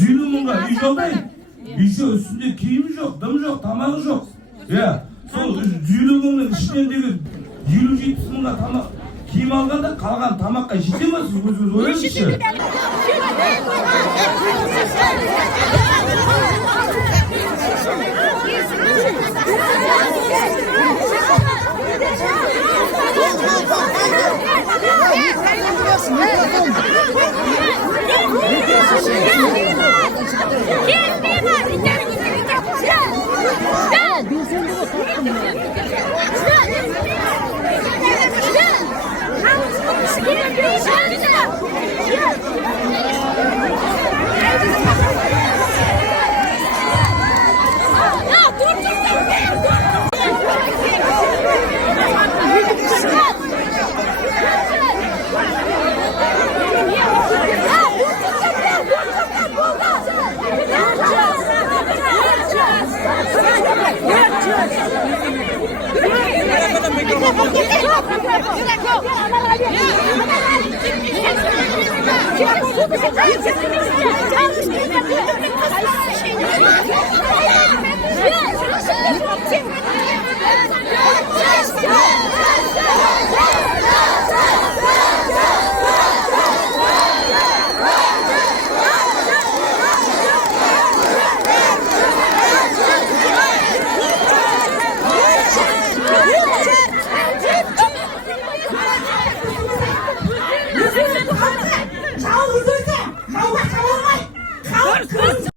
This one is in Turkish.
Zülümünga iş olmayın. İşi üstünde giyimi yok, dımı yok, tamağı yok. Ya, sol zülümünün içindeki 27 mınga tamak kiyim alganda kalgan tamakka işitemezsiz, özünüz oynamışsınız. Mikrofon.